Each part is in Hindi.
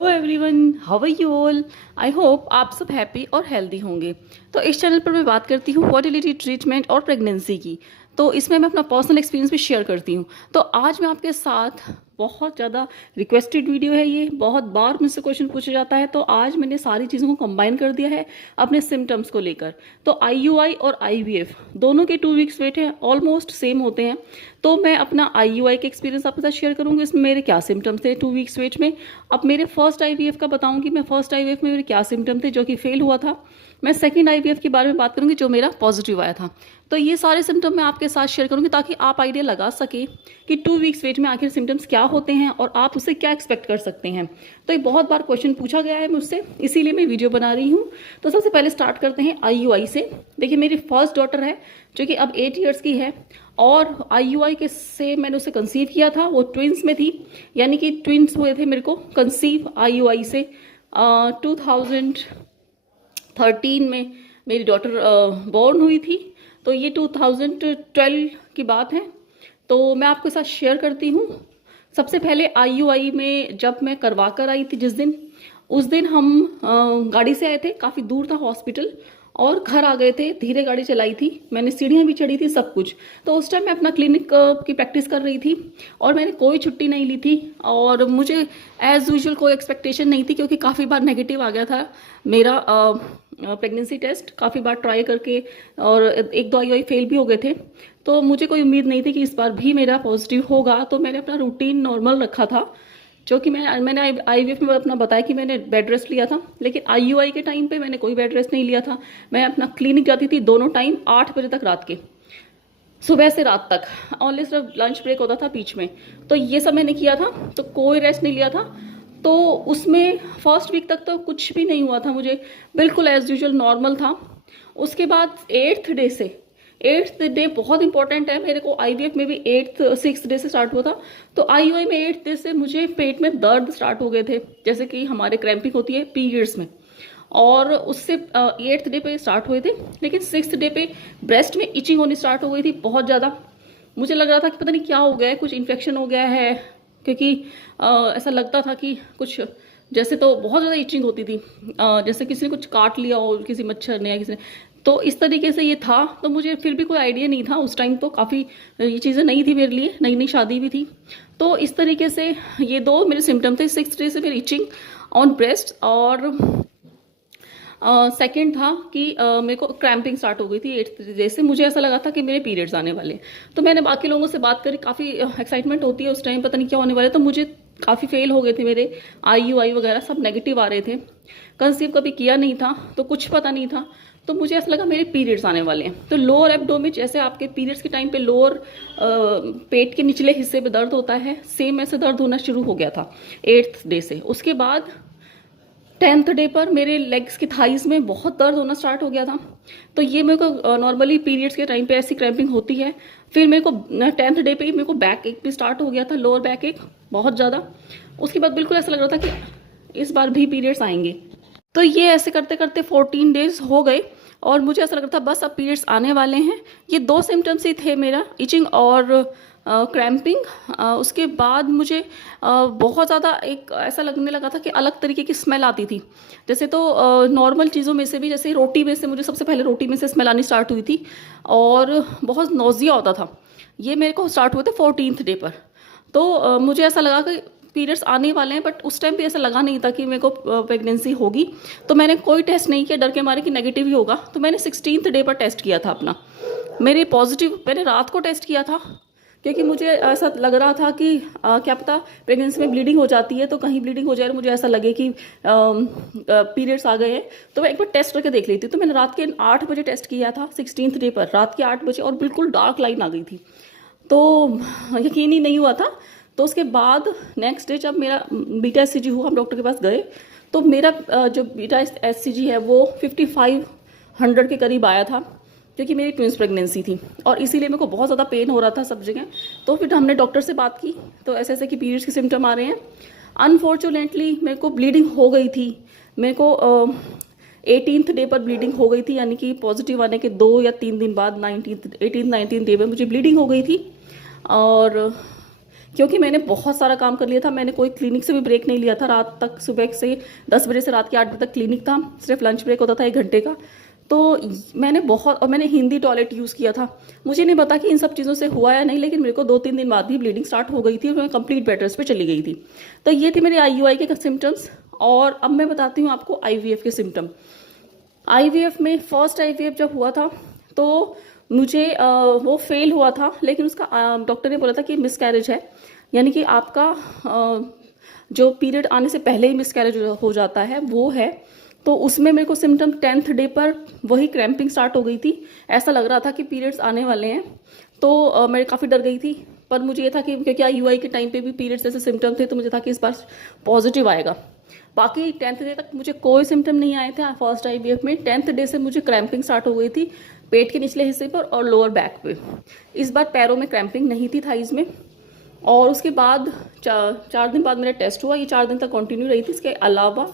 Hello everyone, how are you all. I hope आप सब हैप्पी और हेल्दी होंगे। तो इस चैनल पर मैं बात करती हूँ फर्टिलिटी ट्रीटमेंट और प्रेगनेंसी की। तो इसमें मैं अपना पर्सनल एक्सपीरियंस भी शेयर करती हूँ। तो आज मैं आपके साथ बहुत ज़्यादा रिक्वेस्टेड वीडियो है, ये बहुत बार मुझसे क्वेश्चन पूछा जाता है, तो आज मैंने सारी चीज़ों को कंबाइन कर दिया है अपने सिम्टम्स को लेकर। तो आईयूआई और आईवीएफ दोनों के 2 वीक्स वेट है, ऑलमोस्ट सेम होते हैं। तो मैं अपना आईयूआई का एक्सपीरियंस आपके साथ शेयर करूँगी, इसमें मेरे क्या सिम्टम्स थे 2 वीक्स वेट में। अब मेरे फर्स्ट आईवीएफ का बताऊंगी, मैं फर्स्ट आईवीएफ में मेरे क्या सिम्टम थे जो कि फेल हुआ था। मैं सेकंड आईवीएफ के बारे में बात करूंगी जो मेरा पॉजिटिव आया था। तो ये सारे सिम्टम मैं आपके साथ शेयर करूंगी ताकि आप आइडिया लगा सके कि 2 वीक्स वेट में आखिर सिम्टम्स क्या होते हैं और आप उससे क्या एक्सपेक्ट कर सकते हैं। तो ये बहुत बार क्वेश्चन पूछा गया है मुझसे, इसीलिए मैं वीडियो बना रही हूँ। तो सबसे पहले स्टार्ट करते हैं आईयूआई से। देखिए, मेरी फर्स्ट डॉटर है जो कि अब 8 ईयर्स की है और आईयूआई के से मैंने उसे कंसीव किया था, वो ट्विंस में थी, यानी कि ट्विंस हुए थे मेरे को कंसीव आईयूआई से। 2013 में मेरी डॉटर बॉर्न हुई थी, तो ये 2012 की बात है। तो मैं आपके साथ शेयर करती हूँ। सबसे पहले आईयूआई में जब मैं करवा कर आई थी, जिस दिन उस दिन हम गाड़ी से आए थे, काफ़ी दूर था हॉस्पिटल, और घर आ गए थे। धीरे गाड़ी चलाई थी, मैंने सीढ़ियाँ भी चढ़ी थी, सब कुछ। तो उस टाइम मैं अपना क्लिनिक की प्रैक्टिस कर रही थी और मैंने कोई छुट्टी नहीं ली थी और मुझे एज़ यूजुअल कोई एक्सपेक्टेशन नहीं थी, क्योंकि काफ़ी बार नेगेटिव आ गया था मेरा प्रेगनेंसी टेस्ट, काफ़ी बार ट्राई करके, और 1-2 आईयूआई फेल भी हो गए थे। तो मुझे कोई उम्मीद नहीं थी कि इस बार भी मेरा पॉजिटिव होगा। तो मैंने अपना रूटीन नॉर्मल रखा था, जो कि मैंने आईवीएफ में अपना बताया कि मैंने बेड रेस्ट लिया था, लेकिन आईयूआई के टाइम पे मैंने कोई बेड रेस्ट नहीं लिया था। मैं अपना क्लिनिक जाती थी दोनों टाइम 8 बजे तक रात के, सुबह से रात तक। ओनली सिर्फ लंच ब्रेक होता था बीच में। तो ये सब मैंने किया था, तो कोई रेस्ट नहीं लिया था। तो उसमें फर्स्ट वीक तक तो कुछ भी नहीं हुआ था मुझे, बिल्कुल एज यूजुअल नॉर्मल था। उसके बाद 8th डे से, 8th डे बहुत इंपॉर्टेंट है मेरे को। आईवीएफ में भी 6th डे से स्टार्ट हुआ था। तो आईयूआई में 8th डे से मुझे पेट में दर्द स्टार्ट हो गए थे, जैसे कि हमारे क्रैम्पिंग होती है पीरियड्स में, और उससे 8th डे पे स्टार्ट हुए थे। लेकिन 6th डे पे ब्रेस्ट में इचिंग होनी स्टार्ट हो गई थी बहुत ज़्यादा। मुझे लग रहा था कि पता नहीं क्या हो गया है, कुछ इन्फेक्शन हो गया है, क्योंकि ऐसा लगता था कि कुछ, जैसे तो बहुत ज़्यादा इचिंग होती थी, जैसे किसी ने कुछ काट लिया हो, किसी मच्छर ने या किसी ने। तो इस तरीके से ये था। तो मुझे फिर भी कोई आइडिया नहीं था उस टाइम, तो काफ़ी ये चीज़ें नई थी मेरे लिए, नई नई शादी भी थी। तो इस तरीके से ये 2 मेरे सिम्टम थे। 6th डे से मेरी इचिंग ऑन ब्रेस्ट, और सेकंड था कि मेरे को क्रैम्पिंग स्टार्ट हो गई थी 8th डे से। मुझे ऐसा लगा था कि मेरे पीरियड्स आने वाले। तो मैंने बाकी लोगों से बात करी, काफ़ी एक्साइटमेंट होती है उस टाइम, पता नहीं क्या होने वाले। तो मुझे काफ़ी फेल हो गए थे मेरे आईयूआई वगैरह, सब नेगेटिव आ रहे थे। कंसीव कभी किया नहीं था तो कुछ पता नहीं था। तो मुझे ऐसा लगा मेरे पीरियड्स आने वाले हैं। तो लोअर एब्डोमेन, जैसे आपके पीरियड्स के टाइम पे लोअर पेट के निचले हिस्से पे दर्द होता है, सेम ऐसे दर्द होना शुरू हो गया था 8th डे से। उसके बाद 10th डे पर मेरे लेग्स की थाइज में बहुत दर्द होना स्टार्ट हो गया था। तो ये मेरे को नॉर्मली पीरियड्स के टाइम पे ऐसी क्रैम्पिंग होती है। फिर मेरे को 10th डे पे ही मेरे को बैक एक भी स्टार्ट हो गया था, लोअर बैक एक बहुत ज़्यादा। उसके बाद बिल्कुल ऐसा लग रहा था कि इस बार भी पीरियड्स आएंगे। तो ये ऐसे करते करते 14 डेज हो गए और मुझे ऐसा लग रहा था बस अब पीरियड्स आने वाले हैं। ये 2 सिम्टम्स ही थे, मेरा इचिंग और क्रैम्पिंग। उसके बाद मुझे बहुत ज़्यादा एक ऐसा लगने लगा था कि अलग तरीके की स्मेल आती थी। जैसे तो नॉर्मल चीज़ों में से भी, जैसे रोटी में से, मुझे सबसे पहले रोटी में से स्मेल आनी स्टार्ट हुई थी और बहुत नोजिया होता था। ये मेरे को स्टार्ट हुए थे 14th डे पर। तो मुझे ऐसा लगा कि पीरियड्स आने वाले हैं, बट उस टाइम पे ऐसा लगा नहीं था कि मेरे को प्रेगनेंसी होगी। तो मैंने कोई टेस्ट नहीं किया, डर के मारे कि नेगेटिव ही होगा। तो मैंने 16th डे पर टेस्ट किया था अपना, मेरे पॉजिटिव। मैंने रात को टेस्ट किया था क्योंकि मुझे ऐसा लग रहा था कि क्या पता प्रेगनेंसी में ब्लीडिंग हो जाती है, तो कहीं ब्लीडिंग हो जाए और मुझे ऐसा लगे कि पीरियड्स आ गए हैं। तो मैं एक बार टेस्ट करके देख लेती। तो मैंने रात के 8 बजे टेस्ट किया था 16th डे पर, रात के 8 बजे, और बिल्कुल डार्क लाइन आ गई थी। तो यकीन ही नहीं हुआ था। तो उसके बाद नेक्स्ट डे जब मेरा बीटा एससीजी हुआ, हम डॉक्टर के पास गए, तो मेरा जो बीटा एससीजी है वो 5500 के करीब आया था, क्योंकि मेरी ट्विंस प्रेगनेंसी थी और इसीलिए मेरे को बहुत ज़्यादा पेन हो रहा था सब जगह। तो फिर हमने डॉक्टर से बात की, तो ऐसे ऐसे कि पीरियड्स के सिम्टम आ रहे हैं। अनफॉर्चुनेटली मेरे को ब्लीडिंग हो गई थी। मेरे को 18th डे पर ब्लीडिंग हो गई थी, यानी कि पॉजिटिव आने के 2 या 3 दिन बाद 18th 19th डे में मुझे ब्लीडिंग हो गई थी। और क्योंकि मैंने बहुत सारा काम कर लिया था, मैंने कोई क्लिनिक से भी ब्रेक नहीं लिया था रात तक, सुबह से 10 बजे से रात के 8 बजे तक क्लिनिक था, सिर्फ लंच ब्रेक होता था 1 घंटे का। तो मैंने बहुत, और मैंने हिंदी टॉयलेट यूज़ किया था। मुझे नहीं पता कि इन सब चीज़ों से हुआ या नहीं, लेकिन मेरे को 2-3 दिन बाद भी ब्लीडिंग स्टार्ट हो गई थी और मैं कंप्लीट बेड रेस्ट पे चली गई थी। तो ये थी मेरे IUI के सिम्टम्स। और अब मैं बताती हूँ आपको IVF के सिम्टम। IVF में फर्स्ट IVF जब हुआ था तो मुझे वो फेल हुआ था, लेकिन उसका डॉक्टर ने बोला था कि मिसकैरेज है, यानी कि आपका जो पीरियड आने से पहले ही मिसकैरेज हो जाता है वो है। तो उसमें मेरे को सिम्टम 10th डे पर वही क्रैम्पिंग स्टार्ट हो गई थी, ऐसा लग रहा था कि पीरियड्स आने वाले हैं। तो मैं काफ़ी डर गई थी, पर मुझे ये था कि क्योंकि IUI के टाइम पे भी पीरियड्स जैसे सिम्टम थे, तो मुझे था कि इस बार पॉजिटिव आएगा। बाकी 10th डे तक मुझे कोई सिम्टम नहीं आए थे फर्स्ट IVF में। 10th डे से मुझे क्रैम्पिंग स्टार्ट हो गई थी पेट के निचले हिस्से पर और लोअर बैक पे। इस बार पैरों में क्रैम्पिंग नहीं थी, थाइज में। और उसके बाद 4 दिन बाद मेरा टेस्ट हुआ, ये 4 दिन तक कंटिन्यू रही थी, इसके अलावा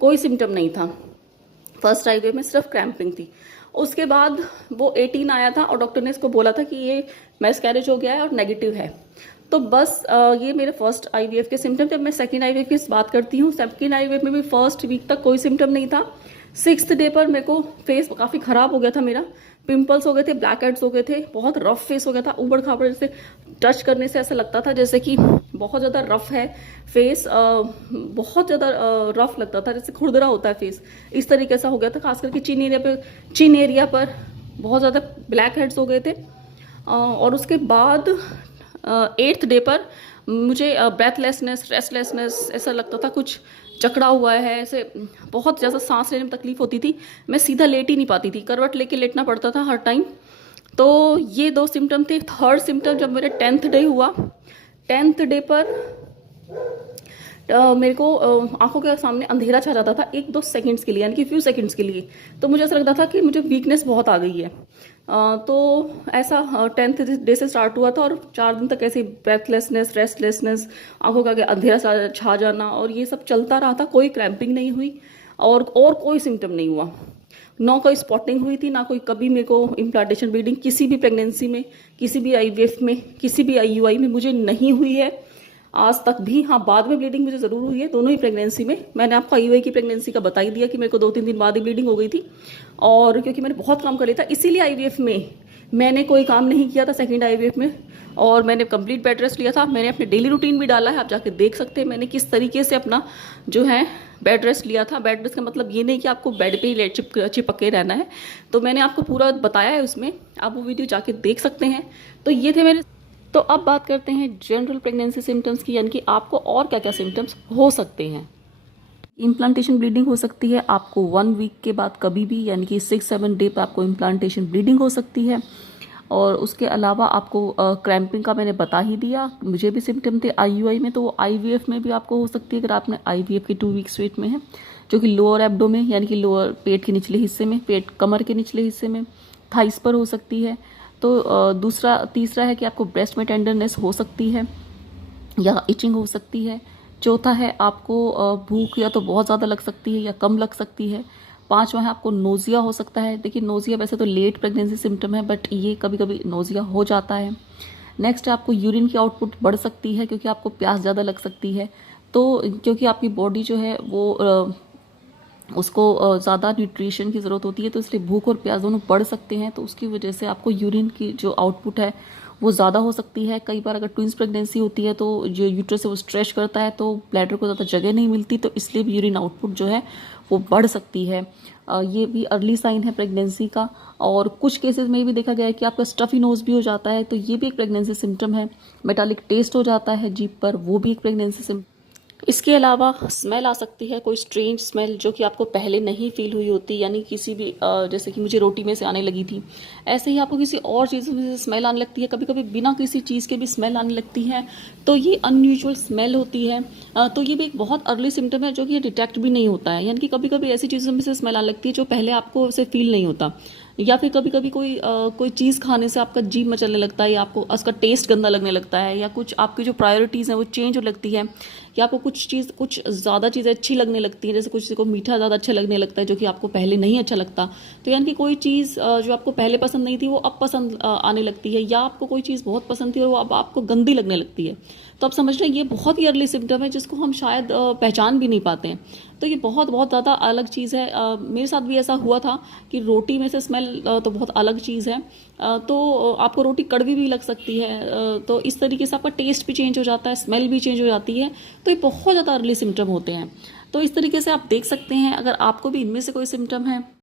कोई सिम्टम नहीं था। फर्स्ट IVF में सिर्फ क्रैम्पिंग थी। उसके बाद वो 18 आया था और डॉक्टर ने इसको बोला था कि ये मिसकैरेज हो गया है और नेगेटिव है। तो बस ये मेरे फर्स्ट IVF के सिम्टम थे। मैं सेकेंड IVF की बात करती हूँ। सेकेंड IVF में भी फर्स्ट वीक तक कोई सिम्टम नहीं था। 6th डे पर मेरे को फेस काफ़ी ख़राब हो गया था, मेरा पिंपल्स हो गए थे, ब्लैक हेड्स हो गए थे, बहुत रफ फेस हो गया था, उबड़ खाबड़, जैसे टच करने से ऐसा लगता था जैसे कि बहुत ज़्यादा रफ है फेस, बहुत ज़्यादा रफ लगता था, जैसे खुरदरा होता है फेस, इस तरीके से हो गया था। खास करके चिन एरिया पर बहुत ज़्यादा ब्लैक हेड्स हो गए थे। और उसके बाद 8th डे पर मुझे ब्रेथलेसनेस, रेस्टलेसनेस, ऐसा लगता था कुछ जकड़ा हुआ है, ऐसे बहुत ज़्यादा सांस लेने में तकलीफ होती थी। मैं सीधा लेट ही नहीं पाती थी, करवट लेके लेटना पड़ता था हर टाइम। तो ये 2 सिम्टम थे। थर्ड सिम्टम जब मेरे 10th डे हुआ, 10th डे पर मेरे को आंखों के सामने अंधेरा छा जाता था 1-2 सेकंड्स के लिए, यानी कि फ्यू सेकंड्स के लिए। तो मुझे ऐसा लगता था कि मुझे वीकनेस बहुत आ गई है। तो ऐसा 10th डे से स्टार्ट हुआ था और 4 दिन तक ऐसे ब्रेथलेसनेस, रेस्टलेसनेस, आंखों का अंधेरा छा जाना, और ये सब चलता रहा था। कोई क्रैम्पिंग नहीं हुई और कोई सिम्टम नहीं हुआ, ना कोई स्पॉटिंग हुई थी, ना कोई कभी मेरे को इम्प्लांटेशन ब्लीडिंग किसी भी प्रेगनेंसी में, किसी भी IVF में, किसी भी IUI में मुझे नहीं हुई है आज तक भी। हाँ, बाद में ब्लीडिंग मुझे ज़रूर हुई है, दोनों ही प्रेगनेंसी में। मैंने आपको IUI की प्रेगनेंसी का बता ही दिया कि मेरे को 2-3 दिन बाद ही ब्लीडिंग हो गई थी, और क्योंकि मैंने बहुत काम कर लिया था, इसीलिए IVF में मैंने कोई काम नहीं किया था सेकेंड IVF में, और मैंने कंप्लीट बेड रेस्ट लिया था। मैंने अपने डेली रूटीन भी डाला है, आप जाके देख सकते हैं मैंने किस तरीके से अपना जो है बेड रेस्ट लिया था। बेड रेस्ट का मतलब ये नहीं कि आपको बेड पे ही चिपक के रहना है, तो मैंने आपको पूरा बताया है उसमें, आप वो वीडियो जाके देख सकते हैं। तो ये थे मेरे। तो अब बात करते हैं जनरल प्रेगनेंसी सिम्टम्स की, यानी कि आपको और क्या क्या सिम्टम्स हो सकते हैं। इम्प्लांटेशन ब्लीडिंग हो सकती है आपको 1 वीक के बाद कभी भी, यानी कि 6-7 डे पर आपको इम्प्लांटेशन ब्लीडिंग हो सकती है। और उसके अलावा आपको क्रैम्पिंग का मैंने बता ही दिया, मुझे भी सिम्टम थे IUI में, तो वो IVF में भी आपको हो सकती है अगर आपने IVF के 2 वीक्स वेट में है, जो कि लोअर एब्डो में, यानी कि लोअर पेट के निचले हिस्से में, पेट कमर के निचले हिस्से में, थाइस पर हो सकती है। तो तीसरा है कि आपको ब्रेस्ट में टेंडरनेस हो सकती है या इचिंग हो सकती है। चौथा है आपको भूख या तो बहुत ज़्यादा लग सकती है या कम लग सकती है। 5वां है आपको नोज़िया हो सकता है। देखिए, नोज़िया वैसे तो लेट प्रेगनेंसी सिम्टम है, बट ये कभी कभी नोज़िया हो जाता है। नेक्स्ट है आपको यूरिन की आउटपुट बढ़ सकती है, क्योंकि आपको प्यास ज़्यादा लग सकती है। तो क्योंकि आपकी बॉडी जो है वो उसको ज़्यादा न्यूट्रिशन की ज़रूरत होती है, तो इसलिए भूख और प्यास दोनों बढ़ सकते हैं। तो उसकी वजह से आपको यूरिन की जो आउटपुट है वो ज़्यादा हो सकती है। कई बार अगर ट्विंस प्रेगनेंसी होती है तो जो यूट्रस है वो स्ट्रेच करता है, तो ब्लैडर को ज़्यादा जगह नहीं मिलती, तो इसलिए भी यूरिन आउटपुट जो है वो बढ़ सकती है। ये भी अर्ली साइन है प्रेगनेंसी का। और कुछ केसेस में ये भी देखा गया है कि आपका स्टफी नोज भी हो जाता है, तो ये भी एक प्रेगनेंसी सिम्टम है। मेटालिक टेस्ट हो जाता है जीभ पर, वो भी एक प्रेगनेंसी सिम्टम। इसके अलावा स्मेल आ सकती है, कोई स्ट्रेंज स्मेल जो कि आपको पहले नहीं फील हुई होती, यानी किसी भी जैसे कि मुझे रोटी में से आने लगी थी, ऐसे ही आपको किसी और चीज़ में से स्मेल आने लगती है। कभी कभी बिना किसी चीज़ के भी स्मेल आने लगती है, तो ये अनयूजुअल स्मेल होती है। तो ये भी एक बहुत अर्ली सिम्टम है जो कि डिटेक्ट भी नहीं होता है, यानी कि कभी कभी ऐसी चीज़ों में से स्मेल आने लगती है जो पहले आपको उसे फील नहीं होता। या फिर कभी कभी कोई चीज़ खाने से आपका जीभ मचलने लगता है, या आपको उसका टेस्ट गंदा लगने लगता है, या कुछ आपकी जो प्रायोरिटीज़ हैं वो चेंज हो लगती है, कि आपको कुछ चीज़ कुछ ज़्यादा चीज़ें अच्छी लगने लगती हैं, जैसे कुछ को मीठा ज़्यादा अच्छा लगने लगता है जो कि आपको पहले नहीं अच्छा लगता। तो यानी कि कोई चीज़ जो आपको पहले पसंद नहीं थी वो अब पसंद आने लगती है, या आपको कोई चीज़ बहुत पसंद थी और वो अब आपको गंदी लगने लगती है। तो आप समझ रहे हैं ये बहुत ही अर्ली सिम्टम है जिसको हम शायद पहचान भी नहीं पाते हैं। तो ये बहुत बहुत ज़्यादा अलग चीज़ है। मेरे साथ भी ऐसा हुआ था कि रोटी में से स्मेल तो बहुत अलग चीज़ है। तो आपको रोटी कड़वी भी लग सकती है। तो इस तरीके से आपका टेस्ट भी चेंज हो जाता है, स्मेल भी चेंज हो जाती है। तो ये बहुत ज़्यादा अर्ली सिम्टम होते हैं। तो इस तरीके से आप देख सकते हैं अगर आपको भी इनमें से कोई सिम्टम है